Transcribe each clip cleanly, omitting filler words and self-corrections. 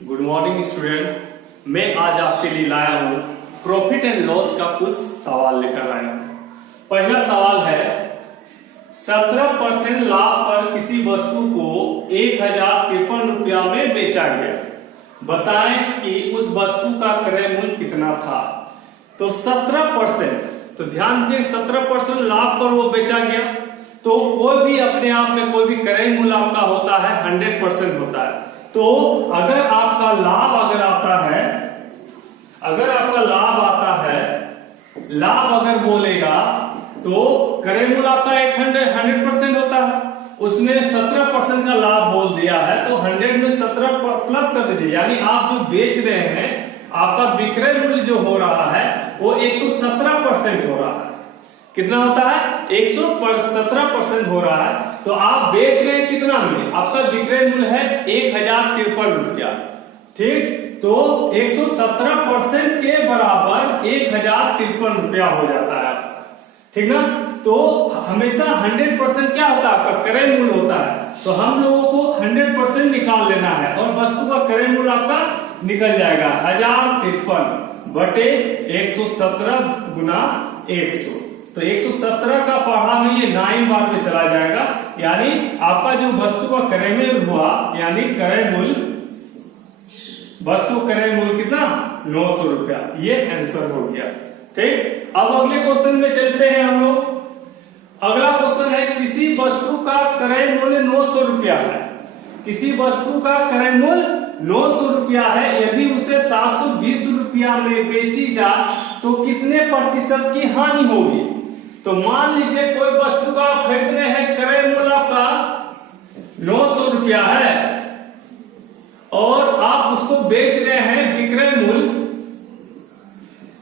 Good morning student. मैं आज आपके लिए लाया हूँ प्रॉफिट एंड लॉस का कुछ सवाल लेकर आया हूँ। पहला सवाल है 17% लाभ पर किसी वस्तु को 1053 रुपया में बेचा गया, बताएं कि उस वस्तु का क्रय मूल्य कितना था। तो 17%, तो ध्यान दीजिए 17% लाभ पर वो बेचा गया, तो कोई भी अपने आप में कोई भी क्रय मूल्य आपका होता है 100% होता है। तो अगर आपका लाभ लाभ अगर बोलेगा तो क्रय मूल्य आपका 100% होता है, उसने 17% का लाभ बोल दिया है तो 100 में 17 प्लस कर दीजिए, यानी आप जो बेच रहे हैं आपका विक्रय मूल्य जो हो रहा है वो 117% हो रहा है। कितना होता है? 117% हो रहा है। तो आप बेच रहे हैं कितना में? आपका विक्रय मूल्य है 1053 रुपया, ठीक। तो 117% के बराबर 1053 रुपया हो जाता है, ठीक ना। तो हमेशा 100% क्या होता है? आपका क्रय मूल्य होता है। तो हम लोगों को 100% निकाल लेना है और वस्तु का क्रय मूल्य आपका निकल जाएगा 1053 बटे 117 गुना 100। तो 117 का पढ़ा में ये 9 बार में चला जाएगा, यानी आपका जो वस्तु का क्रय मूल्य हुआ, यानी क्रय मूल्य, वस्तु क्रय मूल्य कितना? 900 रुपया। ये आंसर हो गया, ठीक। अब अगले क्वेश्चन में चलते हैं हम लोग। अगला क्वेश्चन है किसी वस्तु का क्रय मूल्य 900 रुपया है। किसी वस्तु का क्रय मूल्य 900 रुपया है, यदि उसे 720 रुपया में बेची जाए तो कितने प्रतिशत की हानि होगी? तो मान लीजिए कोई वस्तु का खरीद रहे हैं, क्रय मूल्य आपका 900 रुपया है और आप उसको बेच रहे हैं, विक्रय मूल्य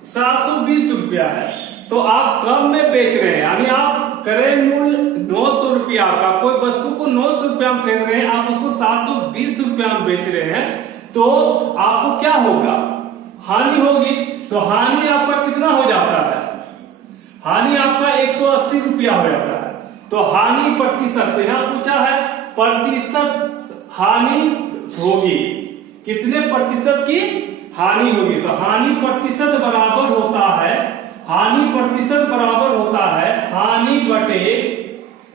720 रुपया है। तो आप कम में बेच रहे हैं, यानी आप क्रय मूल्य 900 रुपया का, कोई वस्तु को 900 रुपया में खरीद रहे हैं, आप उसको 720 रुपया में बेच रहे हैं, तो आपको क्या होगा? हानि होगी। तो हानि आपका कितना हो जाता है? हानि आपका 180 रुपया हो जाता है। तो हानि प्रतिशत, तो यहां पूछा है प्रतिशत हानि होगी, कितने प्रतिशत की हानि होगी? तो हानि प्रतिशत बराबर होता है, हानि बटे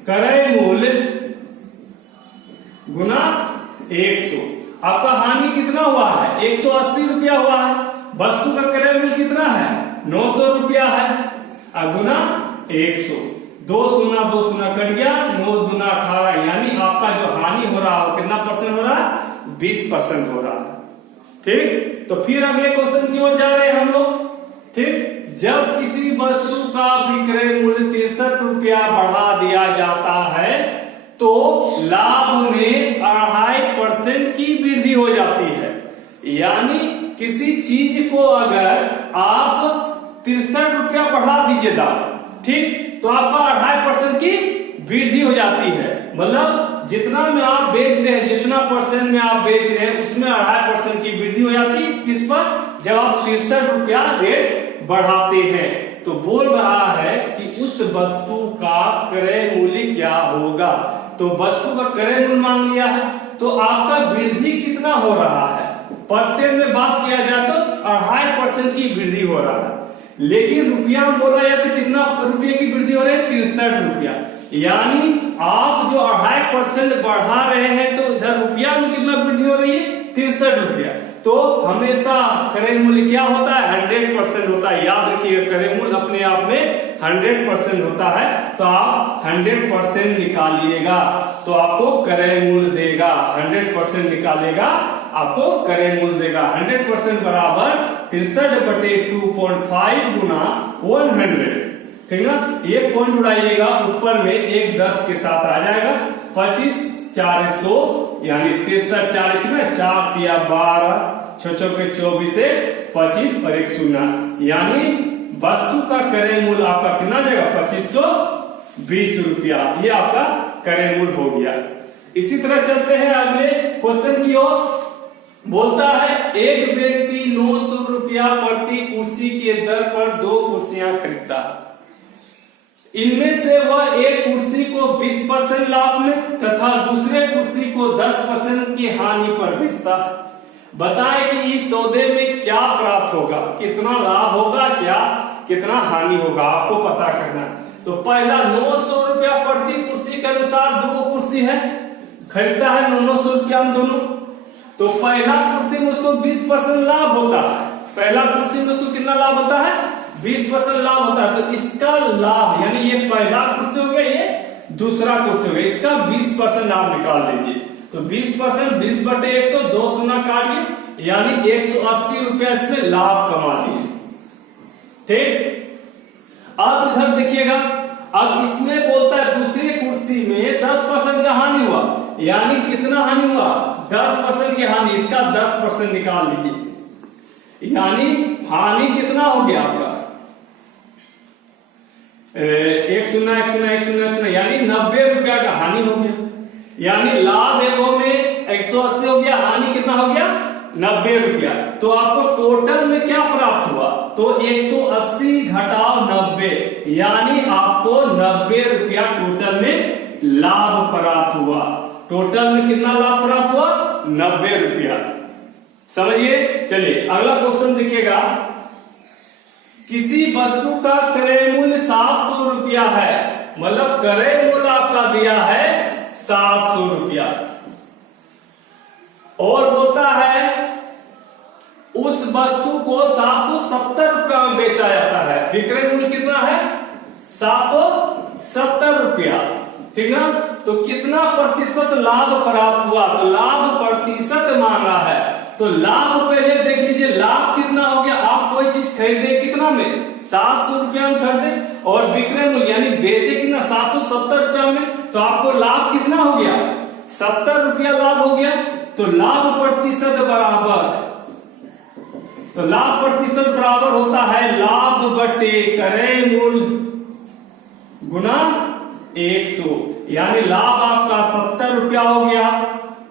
क्रय मूल्य गुना 100। आपका हानि कितना हुआ है? 180 रुपया हुआ है। वस्तु का क्रय मूल्य कितना है? 900 रुपया है, गुना 100। 2 शून्य 2 शून्य कट गया, 9 दूना 18, यानी आपका जो हानि हो रहा है कितना परसेंट हो रहा है? 20% हो रहा है, ठीक। तो फिर अगले क्वेश्चन की ओर जा रहे हैं हम लोग, ठीक। जब किसी वस्तु का विक्रय मूल्य 63 रुपया बढ़ा दिया जाता है तो लाभ में 2.5% की वृद्धि हो जाती है। यानी किसी चीज को अगर आप 63 रुपया बढ़ा दीजिए दाम, ठीक, तो आपका 2.5% की वृद्धि हो जाती है। मतलब जितना में आप बेच रहे हैं, जितना परसेंट में आप बेच रहे हैं, उसमें 2.5% की वृद्धि हो जाती है। किस पर? जब आप 63 रुपया रेट बढ़ाते हैं। तो बोल रहा है कि उस वस्तु का क्रय मूल्य क्या होगा। तो वस्तु का क्रय मूल्य मांग लिया है, तो आपका वृद्धि कितना हो रहा है? परसेंट में बात किया जाए तो 2.5% की वृद्धि हो रहा है, लेकिन रुपया में बोला जाए तो कितना रुपये की वृद्धि हो रही है? 63 रुपया। यानी आप जो 2.5% बढ़ा रहे हैं तो इधर रुपया में कितना वृद्धि हो रही है? 63 रुपया। तो हमेशा क्रय मूल्य क्या होता है? 100% होता है। याद रखिए, क्रय मूल्य अपने आप में 100% होता है। तो आप 100% निकालिएगा तो आपको क्रय मूल्य देगा। 100% निकालेगा आपको क्रय मूल्य देगा। 100% बराबर 63 बटे 2.5 गुना 100, ठीक ना। ये पॉइंट उड़ाइएगा, ऊपर में एक 10 के साथ आ जाएगा। 25 400, यानी 63 4 कितना? 4 तिया 12, 6 के 24 से 25 और 1 शून्य, यानी वस्तु का क्रय मूल्य आपका कितना जाएगा? 2520 रुपया। ये आपका क्रय मूल्य हो गया। इसी तरह चलते हैं अगले क्वेश्चन की ओर। बोलता है एक व्यक्ति 900 रुपया प्रति कुर्सी के दर पर 2 कुर्सियां खरीदता है। इनमें से वह एक कुर्सी को 20% लाभ में तथा दूसरे कुर्सी को 10% की हानि पर बेचता है। बताएं कि इस सौदे में क्या प्राप्त होगा, कितना लाभ होगा, क्या कितना हानि होगा, आपको पता करना है। तो पहला 900 रुपया प्रति कुर्सी के अनुसार 2 कुर्सी है, खरीदता है 900 रुपया हम दोनों। तो पहला कुर्सी में उसको 20% लाभ होता है, पहला कुर्सी में उसको कितना लाभ होता है, 20% लाभ होता है। तो इसका लाभ यानी ये पहला कुर्सी हो गया, ये दूसरा कुर्सी हो गया, इसका 20% आप निकाल लीजिए। तो 20% 20/100 2 शून्य काटिए, यानी 180 रुपया इसमें लाभ कमा लिए। ठीक, अब इधर देखिएगा, अब इसमें बोलता है दूसरी कुर्सी में 10% का हानि हुआ, यानी कितना हानि हुआ, 10% की हानि, इसका 10% निकाल लीजिए, यानी हानि कितना हो गया आपका 1 यानी 90 रुपया का हानि हो गया। यानी लाभ एगो में 180 हो गया, हानि कितना हो गया 90 रुपया। तो आपको टोटल में क्या प्राप्त हुआ, तो 180 घटाओ 90, यानी आपको 90 रुपया टोटल में लाभ प्राप्त हुआ। टोटल में कितना लाभ प्राप्त हुआ, 90 रुपया। समझिए। चलिए अगला क्वेश्चन देखिएगा, किसी वस्तु का क्रय मूल्य 700 रुपया है, मतलब क्रय मूल्य आपका दिया है 700 रुपया, और बोलता है उस वस्तु को 770 रुपया में बेचा जाता है, विक्रय मूल्य कितना है 770 रुपया। ठीक ना, तो कितना प्रतिशत लाभ प्राप्त हुआ, तो लाभ प्रतिशत मांगा है। तो लाभ पहले देख लीजिए, लाभ कितना हो गया, आप कोई चीज खरीदे कितना में 700 रुपया में खरीदे, और विक्रय मूल्य यानी बेचे कितना 770 रुपया में, तो आपको लाभ कितना हो गया 70 रुपया लाभ हो गया। तो लाभ प्रतिशत बराबर, तो लाभ प्रतिशत बराबर होता है लाभ बटे क्रय मूल्य गुना 100, यानी लाभ आपका 70 रुपया हो गया,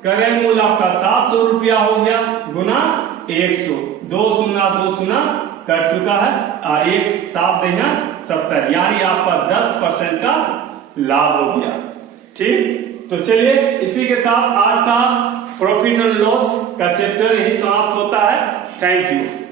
क्रय मूल्य आपका 700 रुपया हो गया, गुना 100, 2 शून्य कर चुका है, और 1 7 देना 70, यानी आपका 10% का लाभ हो गया। ठीक, तो चलिए इसी के साथ आज का प्रॉफिट एंड लॉस का चैप्टर यही समाप्त होता है। Thank you.